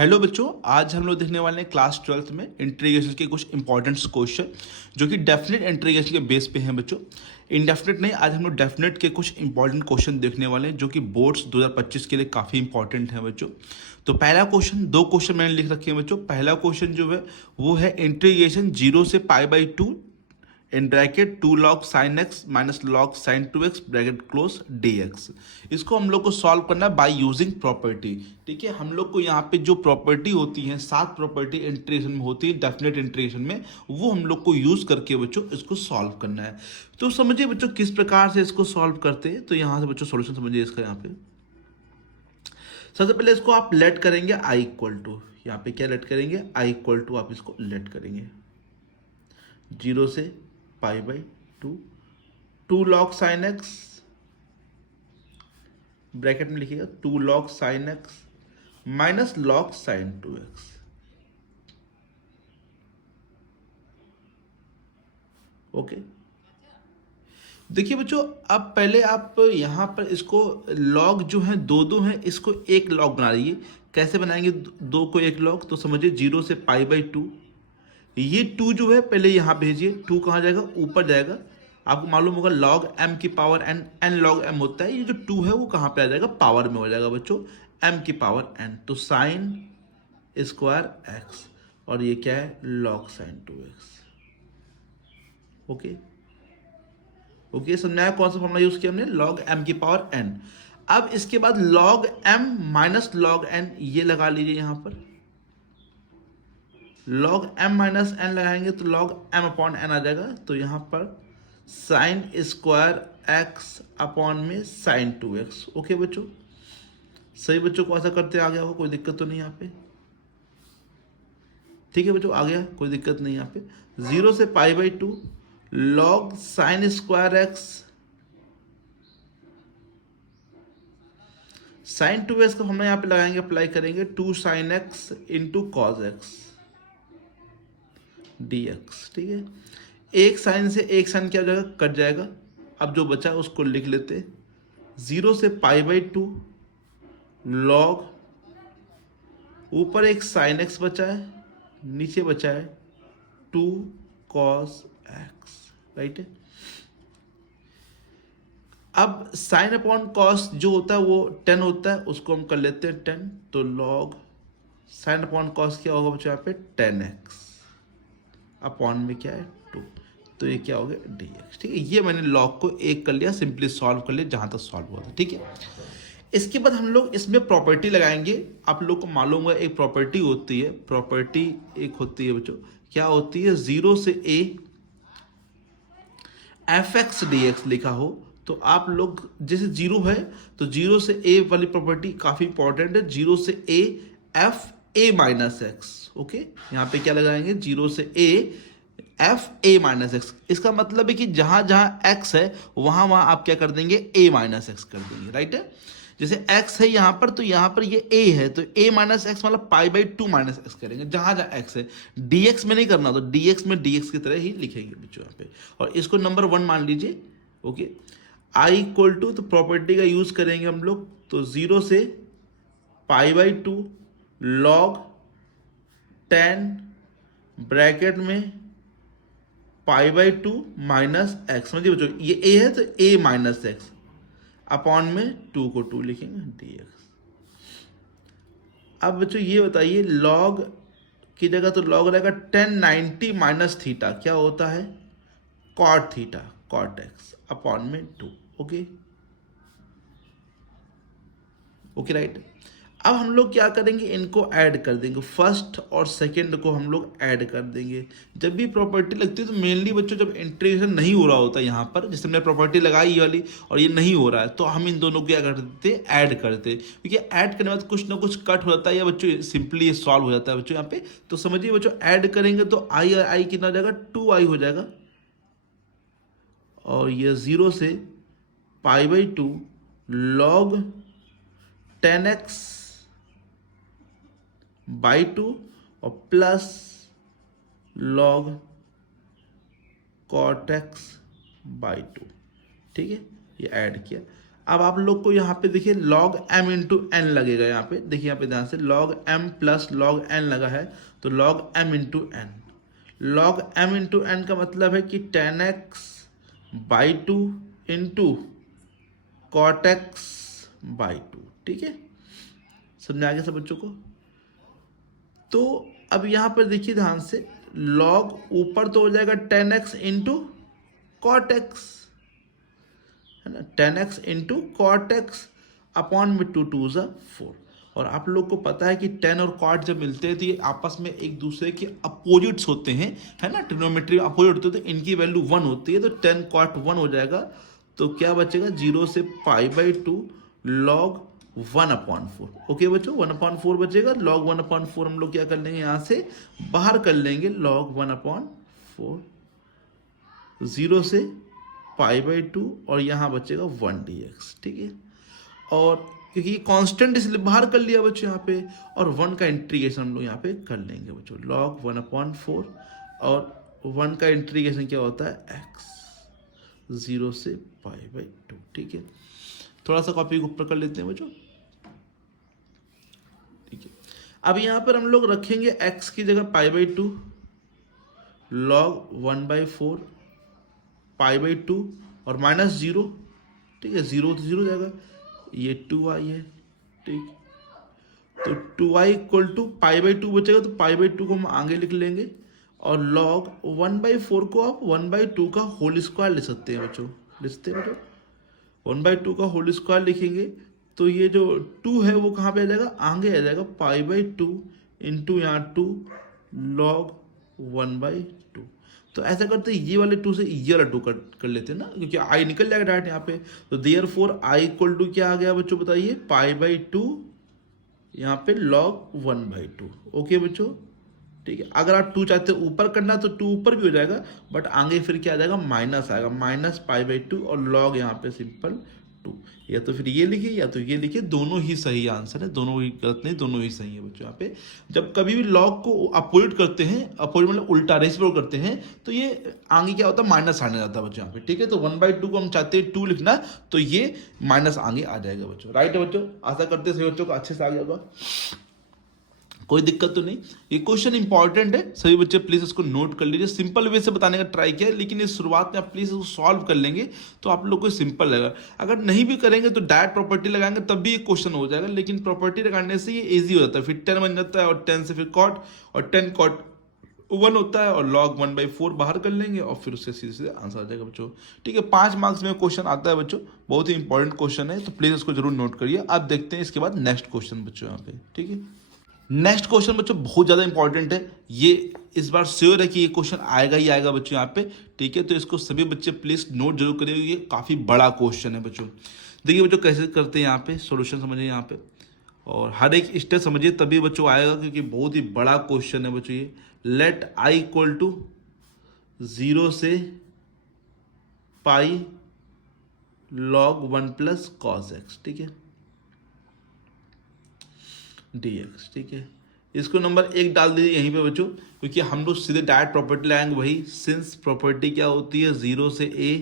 Hello बच्चों, आज हम लोग देखने वाले हैं क्लास 12th में इंटीग्रेशन के कुछ इंपॉर्टेंट क्वेश्चन जो कि डेफिनेट इंटीग्रेशन के बेस पे हैं बच्चों। इनडेफिनेट नहीं, आज हम लोग डेफिनेट के कुछ इंपॉर्टेंट क्वेश्चन देखने वाले हैं जो कि बोर्ड्स 2025 के लिए काफ़ी इंपॉर्टेंट हैं बच्चों। तो पहला क्वेश्चन, दो क्वेश्चन मैंने लिख रखे हैं बच्चों। पहला क्वेश्चन जो है वो है इंटीग्रेशन 0 से π/2 in bracket 2 log sin x minus log sin 2x bracket close dx। इसको हम लोग को सॉल्व करना है बाय यूजिंग प्रॉपर्टी। ठीक है, हम लोग को यहाँ पे जो प्रॉपर्टी होती है, 7 प्रॉपर्टी इंटीग्रेशन में होती है डेफिनेट इंटीग्रेशन में, वो हम लोग को यूज करके बच्चों इसको सॉल्व करना है। तो समझिए बच्चों किस प्रकार से इसको सॉल्व करते हैं। तो यहाँ से बच्चों सोल्यूशन समझिए इसका। यहाँ पे सबसे पहले इसको आप लेट करेंगे आई इक्वल टू, यहाँ पे क्या लेट करेंगे, आई इक्वल टू आप इसको लेट करेंगे 0 से π/2 2 log sin x ब्रैकेट में लिखिएगा 2 log sin x minus log sin 2x। Okay, देखिए बच्चों, अब पहले आप यहां पर इसको log जो है दो है, इसको एक log बना लीजिए। कैसे बनाएंगे दो को एक log? तो समझिए 0 से π/2, ये 2 जो है पहले यहां भेजिए। 2 कहां जाएगा, ऊपर जाएगा। आपको मालूम होगा log m की पावर n log m होता है। ये जो 2 है वो कहां पे आ जाएगा, पावर में हो जाएगा बच्चों, m की पावर n। तो साइन स्क्वायर x और ये क्या है, log sin 2x। Okay okay, समझाया कौन सा फॉर्मूला यूज किया हमने, log m की पावर n। अब इसके बाद log m minus log n ये लगा लीजिए यहां पर। log m माइनस n लगाएंगे तो log m अपॉन n आ जाएगा। तो यहां पर साइन स्क्वायर x अपॉन में साइन 2x। ओके बच्चों, सही बच्चों को ऐसा करते आ गया हो, कोई दिक्कत तो नहीं यहाँ पे? ठीक है बच्चों, आ गया, कोई दिक्कत नहीं यहाँ पे। 0 से π/2 log sine square x sine 2x को हम यहाँ पे लगाएंगे, अप्लाई करेंगे 2 sin x into cos x dx। ठीक है, एक साइन से एक साइन क्या हो जाएगा, कट जाएगा। अब जो बचा उसको लिख लेते, 0 से π/2 log, ऊपर एक साइन x बचा है, नीचे बचा है 2 cos x। राइट है, अब साइन अपॉन कॉस जो होता है वो 10 होता है, उसको हम कर लेते हैं 10। तो log साइन अपॉन कॉस क्या होगा बच्चों, यहाँ पे 10x अपॉन में क्या है 2। तो ये क्या हो गया dx। ठीक है, ये मैंने log को एक कर लिया, सिंपली सॉल्व कर लिया जहां तक सॉल्व हुआ था। ठीक है, इसके बाद हम लोग इसमें प्रॉपर्टी लगाएंगे। आप लोग को मालूम है एक प्रॉपर्टी होती है, प्रॉपर्टी एक होती है बच्चों, क्या होती है, 0 से a fx dx लिखा हो तो आप लोग जैसे 0 है तो 0 से a वाली प्रॉपर्टी काफी इंपॉर्टेंट है। 0 से a f a minus x. Okay, यहाँ पे क्या लगाएंगे, 0 से a f a minus x. इसका मतलब है कि जहां जहां x है वहां वहां आप क्या कर देंगे, a माइनस एक्स कर देंगे। राइट है, जैसे x है यहाँ पर तो यहाँ पर ये a है तो a माइनस एक्स मतलब π/2 माइनस एक्स करेंगे जहां जहां x है। dx में नहीं करना, तो dx में dx की तरह ही लिखेंगे बच्चों यहाँ पे, और इसको नंबर 1 मान लीजिए। ओके, i इक्वल टू, तो प्रॉपर्टी का यूज करेंगे हम लोग, तो 0 से π/2 log 10 ब्रैकेट में π/2 माइनस एक्स। समझिए बच्चों, ये a है तो a माइनस एक्स अपॉन में 2 को 2 लिखेंगे dx। अब बच्चों ये बताइए, log की जगह तो log रहेगा 1090 माइनस थीटा, क्या होता है, cot theta, cot x upon में 2। Okay okay right. अब हम लोग क्या करेंगे, इनको ऐड कर देंगे, फर्स्ट और सेकंड को हम लोग ऐड कर देंगे। जब भी प्रॉपर्टी लगती है तो मेनली बच्चों जब इंटीग्रेशन नहीं हो रहा होता यहाँ पर, जैसे हमने प्रॉपर्टी लगाई ये वाली और ये नहीं हो रहा है, तो हम इन दोनों को क्या कर देते, ऐड करते, क्योंकि ऐड करने के बाद कुछ ना कुछ कट हो जाता है या बच्चों सिंपली ये सॉल्व हो जाता है बच्चों यहाँ पे। तो समझिए बच्चों, ऐड करेंगे तो आई और आई कितना हो जाएगा, 2i हो जाएगा, और ये 0 से π/2 log 10x बाई 2 और plus log cot x by 2। ठीक है, ये ऐड किया। अब आप लोग को यहाँ पे देखिए log m इंटू एन लगेगा, यहाँ पे देखिए, यहाँ पे ध्यान से log m plus log n लगा है, तो log m into N. log m into N का मतलब है कि 10x by 2 into cot X by 2, ठीक है, समझ आ गया सब बच्चों को। तो अब यहाँ पर देखिए ध्यान से, log ऊपर तो हो जाएगा 10x इंटू कॉट एक्स, है ना, 10x into cot x upon में 2 2 ज़ा 4। और आप लोग को पता है कि 10 और कॉट जब मिलते हैं तो ये आपस में एक दूसरे के अपोजिट्स होते हैं, है ना, ट्रिग्नोमेट्री अपोजिट होते हैं, तो इनकी वैल्यू 1 होती है, तो 10 कॉट 1 हो जाएगा। तो क्या बचेगा, 0 से पाई बाई 2 लॉग 1/4। ओके बच्चों, 1/4 बचेगा। लॉग 1/4 हम लोग क्या कर लेंगे, यहाँ से बाहर कर लेंगे, लॉग 1/4, 0 से पाई बाई 2 और यहाँ बचेगा 1 dx, ठीक है। और क्योंकि कांस्टेंट इसलिए बाहर कर लिया बच्चों यहाँ पे, और 1 का इंटीग्रेशन हम लोग यहाँ पे कर लेंगे बच्चों, log 1/4, और 1 का इंटीग्रेशन क्या होता है, x, 0 से पाई बाई 2, ठीक है। थोड़ा सा कॉपी ऊपर कर लेते हैं बच्चों, ठीक है। अब यहाँ पर हम लोग रखेंगे x की जगह पाई बाई 2, log 1/4 पाई बाई 2 और माइनस 0, ठीक है, 0 तो 0 जाएगा, ये 2y है, ठीक। तो 2y equal to pi by 2 बचेगा, तो पाई बाई 2 को हम आगे लिख लेंगे, और log 1/4 को आप 1/2 का होल स्क्वायर लिख सकते हैं बच्चों, लिखते हैं बच्चों, 1/2 का होल स्क्वायर लिखेंगे, तो ये जो 2 है वो कहाँ पे आ जाएगा, आगे आ जाएगा, पाई बाई 2 इंटू यहाँ 2 log 1/2। तो ऐसा करते ये वाले 2 से ये वाला 2 कर लेते हैं ना, क्योंकि आई निकल जाएगा डायरेक्ट यहाँ पे। तो देयरफॉर आई इक्वल टू क्या आ गया बच्चों, बताइए, पाई बाई 2 यहाँ पे log 1/2। ओके बच्चों, ठीक है। अगर आप 2 चाहते हो ऊपर करना तो 2 ऊपर भी हो जाएगा, बट आगे फिर क्या आ जाएगा, माइनस आएगा, माइनस पाई बाई 2 और log यहाँ पे सिंपल 2। या तो फिर ये लिखिए या तो ये लिखिए, दोनों ही सही आंसर है, दोनों ही गलत नहीं, दोनों ही सही है बच्चों। यहाँ पे जब कभी भी log को अपोजिट करते हैं, अपोजिट मतलब उल्टा रेसिप्रोकल करते हैं, तो ये आगे क्या होता है, माइनस आने जाता है बच्चों यहाँ पे, ठीक है। तो 1/2 को हम चाहते हैं 2 लिखना, तो ये माइनस आगे आ जाएगा बच्चों, राइट है बच्चों। आशा करते हैं सभी बच्चों को अच्छे से आ गया होगा, कोई दिक्कत तो नहीं। ये क्वेश्चन इंपॉर्टेंट है, सभी बच्चे प्लीज इसको नोट कर लीजिए। सिंपल वे से बताने का ट्राई किया, लेकिन इस शुरुआत में आप प्लीज इसको सॉल्व कर लेंगे तो आप लोग को सिंपल लगेगा। अगर नहीं भी करेंगे तो डायरेक्ट प्रॉपर्टी लगाएंगे तब भी ये क्वेश्चन हो जाएगा, लेकिन प्रॉपर्टी लगाने से ये ईजी हो जाता है, फिर 10 बन जाता है, और 10 से फिर कॉट, और 10 कॉट 1 होता है, और log 1/4 बाहर कर लेंगे, और फिर उससे सीधे सीधे आंसर आ जाएगा बच्चों, ठीक है। 5 मार्क्स में क्वेश्चन आता है बच्चों, बहुत ही इंपॉर्टेंट क्वेश्चन है, तो प्लीज इसको जरूर नोट करिए। अब देखते हैं इसके बाद नेक्स्ट क्वेश्चन बच्चों यहाँ पे, ठीक है। नेक्स्ट क्वेश्चन बच्चों बहुत ज़्यादा इंपॉर्टेंट है, ये इस बार श्योर है कि ये क्वेश्चन आएगा ही आएगा बच्चों यहाँ पे, ठीक है। तो इसको सभी बच्चे प्लीज नोट जरूर करिए, ये काफ़ी बड़ा क्वेश्चन है बच्चों। देखिए बच्चों कैसे करते हैं यहाँ पे, सॉल्यूशन समझिए यहाँ पे, और हर एक स्टेप समझिए, तभी बच्चों आएगा, क्योंकि बहुत ही बड़ा क्वेश्चन है बच्चों ये। लेट आई इक्वल टू 0 से pi log 1 plus cos x, ठीक है, dx, ठीक है। इसको नंबर 1 डाल दीजिए यहीं पे बच्चों, क्योंकि हम लोग सीधे डायरेक्ट प्रॉपर्टी लाएंगे, वही सिंस प्रॉपर्टी क्या होती है, 0 से a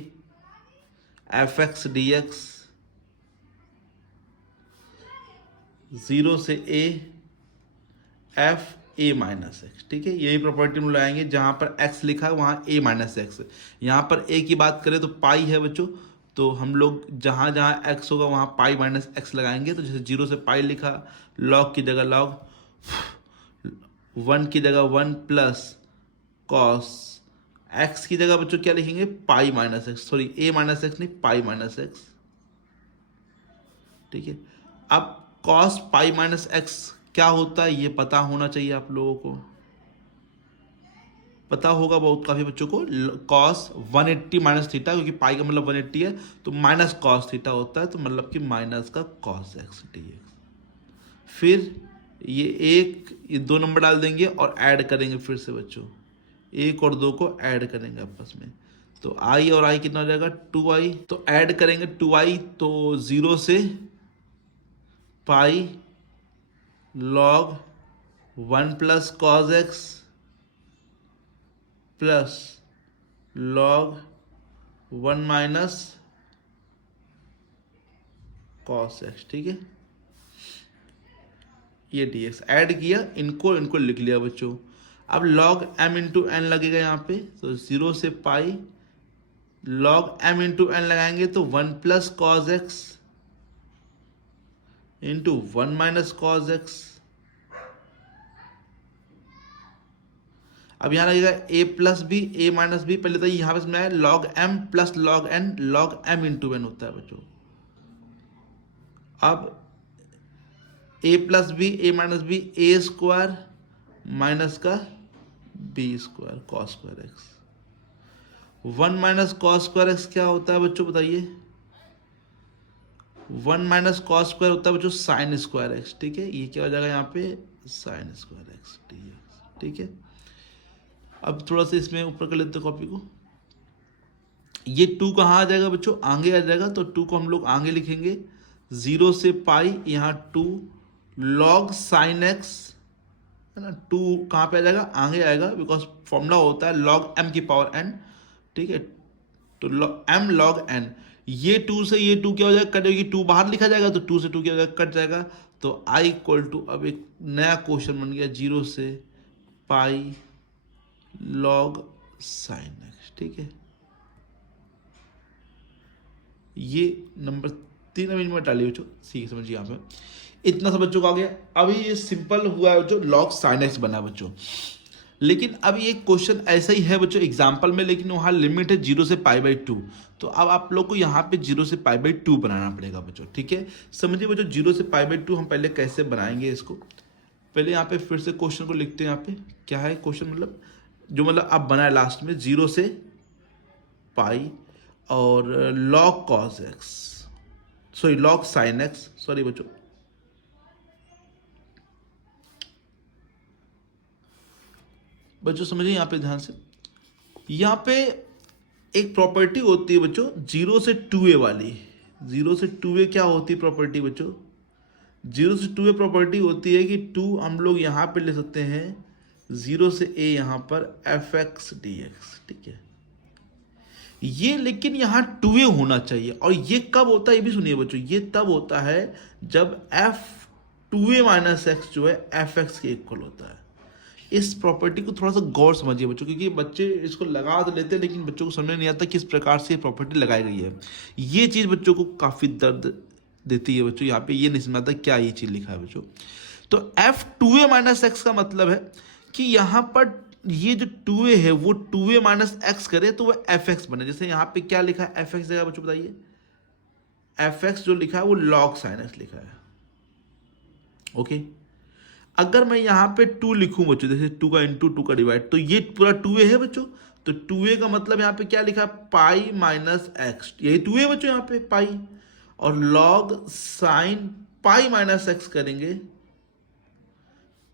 F x D x, 0 से a F A minus x, ठीक है। यही प्रॉपर्टी हम लाएंगे, जहां पर x लिखा है वहां a माइनस एक्स। यहाँ पर a की बात करें तो पाई है बच्चों, तो हम लोग जहां जहां x होगा वहां पाई माइनस एक्स लगाएंगे। तो जैसे 0 से पाई लिखा, log की जगह log, 1 की जगह 1 प्लस कॉस x की जगह बच्चों क्या लिखेंगे, pi minus x, sorry a minus x नहीं, पाई माइनस एक्स, ठीक है। अब कॉस पाई माइनस एक्स क्या होता है ये पता होना चाहिए आप लोगों को, पता होगा बहुत काफ़ी बच्चों को। कॉस 180 माइनस थीटा, क्योंकि पाई का मतलब 180 है, तो माइनस कॉस थीटा होता है, तो मतलब कि माइनस का कॉस एक्स डी एक्स। फिर ये 2 नंबर डाल देंगे और ऐड करेंगे फिर से बच्चों, 1 और 2 को ऐड करेंगे आपस में, तो आई और आई कितना हो जाएगा, 2i। तो ऐड करेंगे 2i, तो 0 से pi log 1 plus cos x plus log 1 minus cos x, ठीक है। ये डी एक्स ऐड किया, इनको लिख लिया बच्चों। अब लॉग एम इंटू एन लगेगा यहाँ पे, तो 0 से pi log M into N लगाएंगे तो 1 plus cos x into 1 minus cos x. अब यहाँ लगेगा a plus B A minus B, पहले तो यहाँ पे समझाया log M plus log N, log M into N होता है बच्चों। अब a plus B A minus B, A square minus का B square cos square x. 1 minus cos square x क्या होता है बच्चों बताइए? 1 माइनस कॉस स्क्वायर होता है बच्चों साइन स्क्वायर एक्स, ठीक है। ये क्या हो जाएगा यहाँ पे? Sine square x D x, ठीक है। अब थोड़ा सा इसमें ऊपर कर लेते हैं कॉपी को। ये 2 कहाँ आ जाएगा बच्चों? आगे आ जाएगा, तो 2 को हम लोग आगे लिखेंगे। 0 से पाई, यहाँ 2 लॉग साइन एक्स, है ना। 2 कहाँ पे आ जाएगा? आगे आएगा, बिकॉज फॉर्मूला होता है लॉग एम की पावर एन, ठीक है। तो एम लॉग एन, ये 2 से ये 2 क्या हो जाएगा? कट जाएगी, 2 बाहर लिखा जाएगा, तो 2 से 2 क्या हो जाएगा? कट जाएगा। तो आई इक्वल टू, अब एक नया क्वेश्चन बन गया, 0 से पाई लॉग साइन एक्स, ठीक है। ये नंबर 3 अभी में डालिए बच्चों, सीख समझिए यहाँ पे। इतना सा बच्चों को आ गया। अभी ये सिंपल हुआ है बच्चों, लॉग साइन एक्स बना बच्चों। लेकिन अब ये क्वेश्चन ऐसा ही है बच्चों एग्जाम्पल में, लेकिन वहाँ लिमिट है 0 से π/2। तो अब आप लोग को यहाँ पे 0 से π/2 बनाना पड़ेगा बच्चों, ठीक है। समझिए बच्चों 0 से π/2 हम पहले कैसे बनाएंगे इसको। पहले यहाँ पे फिर से क्वेश्चन को लिखते हैं। यहाँ पे क्या है क्वेश्चन, मतलब जो मतलब अब बनाए लास्ट में 0 से पाई और log cos x, sorry log sine x, sorry बच्चों, समझिए यहाँ पे ध्यान से। यहाँ पे एक प्रॉपर्टी होती है बच्चों 0 से 2a वाली। 0 से 2a क्या होती है प्रॉपर्टी बच्चों? 0 से 2a प्रॉपर्टी होती है कि 2 हम लोग यहाँ पे ले सकते हैं 0 से a, यहाँ पर एफ एक्स डी एक्स, ठीक है। ये लेकिन यहाँ 2a होना चाहिए, और ये कब होता है ये भी सुनिए बच्चों। ये तब होता है जब f 2a माइनस एक्स जो है एफ एक्स के इक्वल होता है। इस प्रॉपर्टी को थोड़ा सा गौर समझिए बच्चों, क्योंकि बच्चे इसको लगा तो लेते हैं, लेकिन बच्चों को समझ नहीं आता किस प्रकार से ये प्रॉपर्टी लगाई गई है। ये चीज़ बच्चों को काफ़ी दर्द देती है बच्चों। यहाँ पे ये नहीं समझ आता क्या ये चीज़ लिखा है बच्चों। तो f 2a माइनस एक्स का मतलब है कि यहाँ पर ये जो 2a है वो 2a माइनस एक्स करे तो वो एफ एक्स बने। जैसे यहाँ पे क्या लिखा है एफ एक्स जगह बच्चों बताइए? एफ एक्स जो लिखा है वो लॉग साइन एक्स लिखा है, ओके। अगर मैं यहाँ पे 2 लिखूं बच्चों, जैसे 2 का इंटू 2 का डिवाइड, तो ये पूरा 2a है बच्चों। तो 2a का मतलब यहाँ पे क्या लिखा है? पाई माइनस एक्स, यही 2a बच्चों यहाँ पे पाई, और log sine pi minus x करेंगे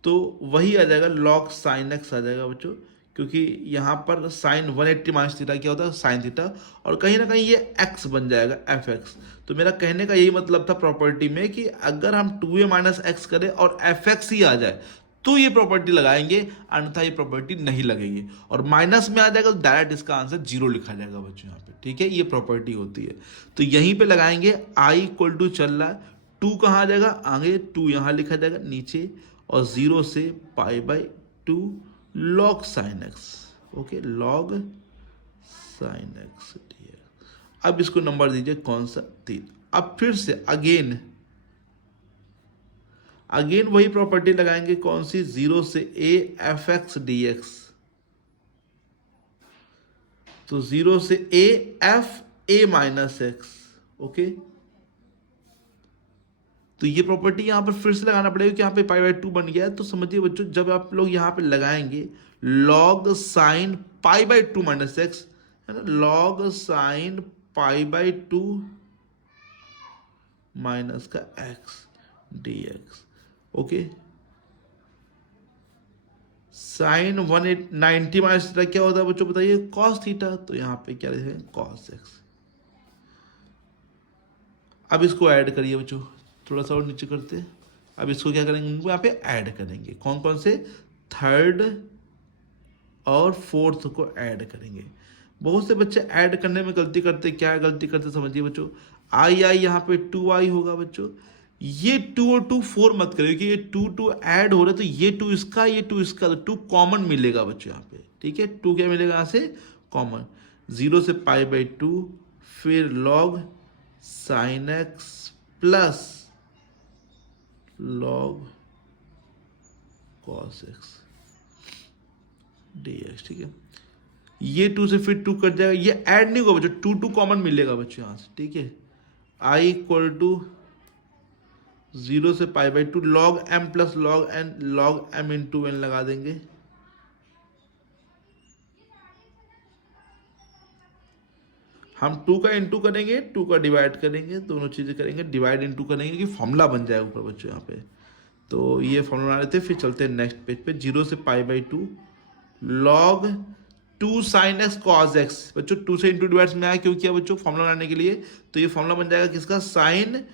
तो वही आ जाएगा लॉग साइन एक्स आ जाएगा बच्चों, क्योंकि यहाँ पर साइन 180 माइनस थीटा क्या होता है? साइन थीटा, और कहीं ना कहीं ये एक्स बन जाएगा एफ एक्स। तो मेरा कहने का यही मतलब था प्रॉपर्टी में कि अगर हम 2a माइनस एक्स करें और एफ एक्स ही आ जाए तो ये प्रॉपर्टी लगाएंगे, अन्यथा ये प्रॉपर्टी नहीं लगेगी। और माइनस में आ जाएगा तो डायरेक्ट इसका आंसर 0 लिखा जाएगा बच्चों यहाँ पे, ठीक है। ये प्रॉपर्टी होती है, तो यहीं पे लगाएंगे। आई इक्वल टू चल रहा है, 2 कहाँ आ जाएगा? आगे 2 यहाँ लिखा जाएगा नीचे, और 0 से π/2 log sine x, okay, log sine x D x. अब इसको नंबर दीजिए कौन सा? 3। अब फिर से अगेन वही प्रॉपर्टी लगाएंगे, कौन सी? 0 से a F x D x. तो 0 से a F a minus x, okay. तो ये प्रॉपर्टी यहाँ पर फिर से लगाना पड़ेगा कि यहाँ पे π/2 बन गया है। तो समझिए बच्चों जब आप लोग यहाँ पे लगाएंगे लॉग साइन π/2 माइनस एक्स, है ना, लॉग साइन π/2 माइनस का X D X, okay. Sine 190 minus theta क्या होता है बच्चों बताइए? Cos theta. तो यहाँ पे क्या लिखेंगे? Cos X. अब इसको ऐड करिए बच्चों, थोड़ा सा और नीचे करते हैं। अब इसको क्या करेंगे? उनको यहाँ पे ऐड करेंगे। कौन कौन से? 3rd और 4th को ऐड करेंगे। बहुत से बच्चे ऐड करने में गलती करते, क्या गलती करते समझिए बच्चों। आई आई यहाँ पे 2i होगा बच्चों। ये 2 और 2 4 मत करिए क्योंकि ये 2 ऐड हो रहा है, तो ये 2 इसका, ये 2 इसका, तो 2 कॉमन मिलेगा बच्चों यहाँ पे। ठीक है, 2 क्या मिलेगा यहाँ से? कॉमन। 0 से पाई बाई 2, फिर log sine x plus log cos x D x. ठीक है, ये 2 से फिर 2 कट जाएगा, ये ऐड नहीं होगा बच्चों, 2 कॉमन मिलेगा बच्चों यहाँ से। ठीक है, आई इक्वल टू 0 से pi by 2 log M plus log M into N लगा देंगे। हम 2 का इंटू करेंगे, 2 का डिवाइड करेंगे, दोनों चीजें करेंगे, डिवाइड इंटू करेंगे कि फॉर्मूला बन जाएगा ऊपर बच्चों यहाँ पे। तो ये फॉर्मूला बना लेते हैं, फिर चलते हैं नेक्स्ट पेज पे। 0 से pi by 2 log 2 sine x cos x. बच्चों 2 से इंटू डिवाइड में आया, क्यों किया बच्चों? फॉर्मूला बनाने के लिए। तो ये फॉर्मूला बन जाएगा किसका? साइन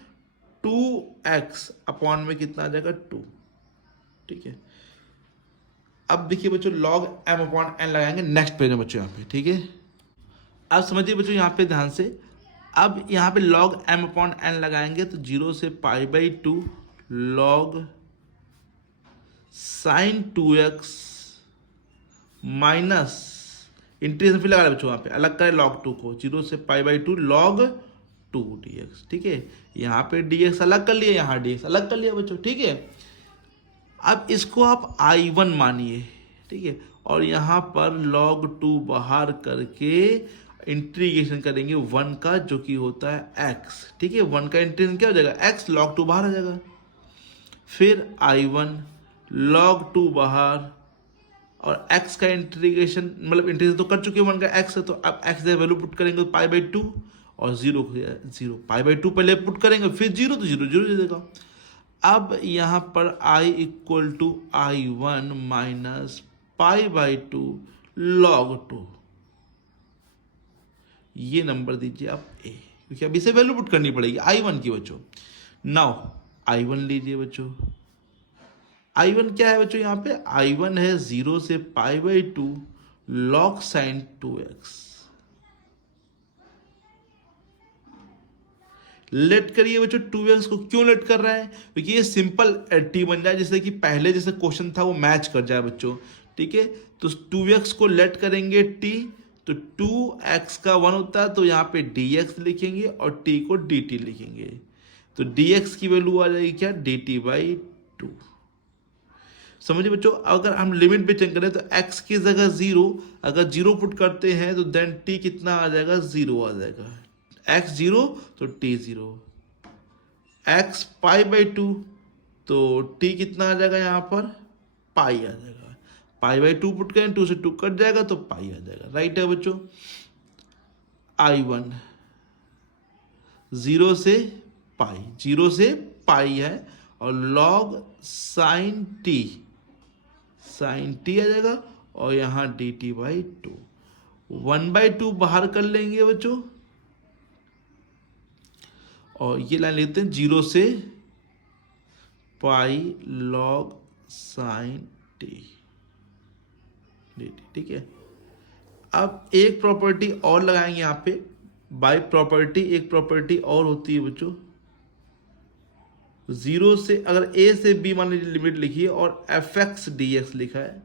2x अपॉन में कितना आ जाएगा? 2। ठीक है, अब देखिए बच्चों लॉग m अपॉन n लगाएंगे नेक्स्ट पेज में बच्चों यहाँ पे। ठीक है, अब समझिए बच्चों यहाँ पे ध्यान से, अब यहाँ पे log m अपॉन n लगाएंगे तो 0 से pi by 2 log sine 2x minus integration फिर लगा रहे बच्चों यहाँ पे, अलग करें log 2 को, 0 से पाई बाई 2 log 2 dx। ठीक है, यहाँ पे dx अलग कर लिया, यहाँ dx अलग कर लिया बच्चों। ठीक है, अब इसको आप I1 मानिए। ठीक है, और यहाँ पर log 2 बाहर करके इंटीग्रेशन करेंगे 1 का, जो कि होता है x। ठीक है, 1 का इंटीग्रेशन क्या हो जाएगा? x, log 2 बाहर आ जाएगा। फिर I1 log 2 बाहर, और x का इंटीग्रेशन, मतलब इंटीग्रेशन तो कर चुके हैं 1 का x है, तो अब x की वैल्यू पुट करेंगे पाई बाई 2, और 0 पाई बाई 2 पहले पुट करेंगे, फिर 0 तो 0 0 दे देगा। अब यहाँ पर i equal to I1 minus pi by 2 log 2, ये नंबर दीजिए आप a, क्योंकि अब इसे वैल्यू पुट करनी पड़ेगी I1 की बच्चों। नाउ I1 लीजिए बच्चों, I1 क्या है बच्चों? यहाँ पे I1 है 0 से pi by 2 log sine 2x। Let करिए बच्चों 2x को, क्यों लेट कर रहा है? क्योंकि ये सिंपल t बन जाए, जैसे कि पहले जैसे क्वेश्चन था वो मैच कर जाए बच्चों। ठीक है, तो 2x को लेट करेंगे t, तो 2x का 1 होता है, तो यहाँ पे dx लिखेंगे और t को dt लिखेंगे, तो dx की वैल्यू आ जाएगी क्या? dt by 2। समझिए बच्चों, अगर हम लिमिट भी चेंज करें तो x की जगह 0, अगर 0 पुट करते हैं तो देन t कितना आ जाएगा? 0 आ जाएगा। x 0 तो t 0, x पाई बाई 2 तो t कितना आ जाएगा? यहाँ पर पाई आ जाएगा। पाई बाई 2 पुट करें, 2 से 2 कट जाएगा तो पाई आ जाएगा। राइट है बच्चों। I1 0 से पाई, 0 से पाई है, और log साइन t आ जाएगा, और यहाँ dt बाई 2, 1/2 बाहर कर लेंगे बच्चों, और ये लाइन लेते हैं 0 से pi log sign t dt। ठीक है, अब एक प्रॉपर्टी और लगाएंगे यहाँ पे, बाय प्रॉपर्टी एक प्रॉपर्टी और होती है बच्चों, 0 से अगर a से b मान लीजिए लिमिट लिखी है और fx dx लिखा है,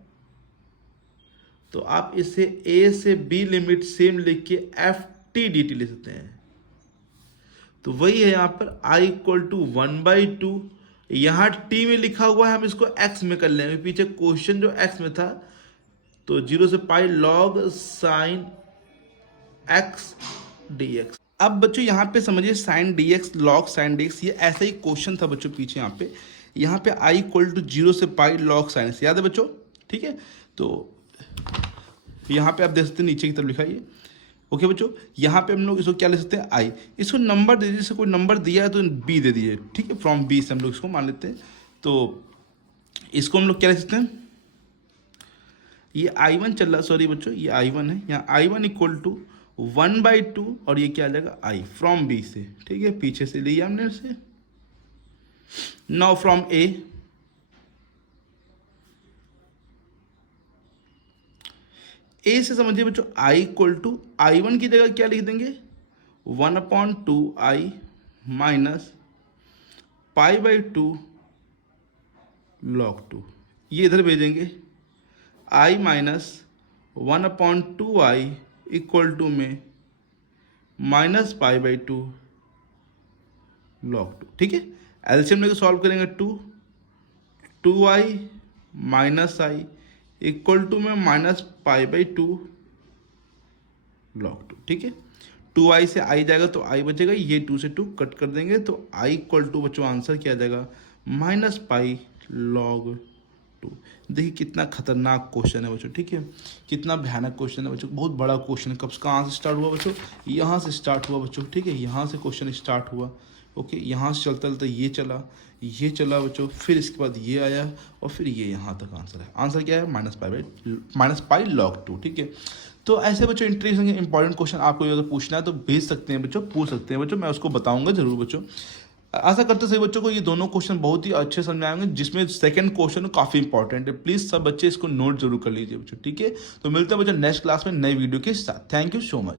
तो आप इसे a से b लिमिट सेम लिख के ft dt लिख सकते हैं। तो वही है यहाँ पर i इक्वल टू 1/2, यहाँ t में लिखा हुआ है, हम इसको x में कर लेंगे, पीछे क्वेश्चन जो x में था, तो 0 से pi log sine x dx। अब बच्चों यहाँ पे समझिए sine dx log sine dx, ये ऐसा ही क्वेश्चन था बच्चों पीछे। यहाँ पे i इक्वल टू 0 से पाई log साइन x, याद है बच्चों? ठीक है, तो यहाँ पे आप देख सकते हैं नीचे की तरफ लिखा है। ओके बच्चों, यहाँ पे हम लोग इसको क्या ले सकते हैं? i, इसको नंबर दे दीजिए, जैसे कोई नंबर दिया है तो b दे दीजिए। ठीक है, फ्रॉम b से हम लोग इसको मान लेते हैं, तो इसको हम लोग क्या ले सकते हैं? ये I1 चल रहा, सॉरी बच्चों ये I1 है, यहाँ I1 इक्वल टू 1/2, और ये क्या आ जाएगा? I फ्रॉम B से। ठीक है, पीछे से लिया हमने इसे। नाउ फ्रॉम A से समझिए बच्चों I इक्वल टू I1 की जगह क्या लिख देंगे? 1/2i माइनस π/2 log 2, ये इधर भेजेंगे। i minus 1/2i equal to में माइनस π/2 log 2, ठीक है। एलसीएम लेकर सॉल्व करेंगे 2i minus i equal to में माइनस π/2 log 2, ठीक है। 2i से i जाएगा तो i बचेगा, ये 2 से 2 कट कर देंगे तो i इक्वल टू बच्चों आंसर क्या आ जाएगा माइनस पाई log 2। देखिए कितना खतरनाक क्वेश्चन है बच्चों, ठीक है, कितना भयानक क्वेश्चन है बच्चों, बहुत बड़ा क्वेश्चन है। कब कहाँ से स्टार्ट हुआ बच्चों, यहाँ से स्टार्ट हुआ बच्चों, ठीक है, यहाँ से क्वेश्चन स्टार्ट हुआ। ओके, यहाँ से चलता चलता ये चला बच्चों, फिर इसके बाद ये आया और फिर ये यहाँ तक आंसर है। आंसर क्या है माइनस पाई log 2, ठीक है। तो ऐसे बच्चों इंटरेस्टिंग इंपॉर्टेंट क्वेश्चन आपको अगर पूछना है तो भेज सकते हैं बच्चों, पूछ सकते हैं बच्चों, मैं उसको बताऊंगा जरूर बच्चों। आशा करते सभी बच्चों को ये दोनों क्वेश्चन बहुत ही अच्छे समझ आएंगे, जिसमें सेकंड क्वेश्चन काफ़ी इंपॉर्टेंट है। प्लीज़ सब बच्चे इसको नोट जरूर कर लीजिए बच्चों, ठीक है। तो मिलते हैं बच्चों नेक्स्ट क्लास में नई वीडियो के साथ। Thank you so much.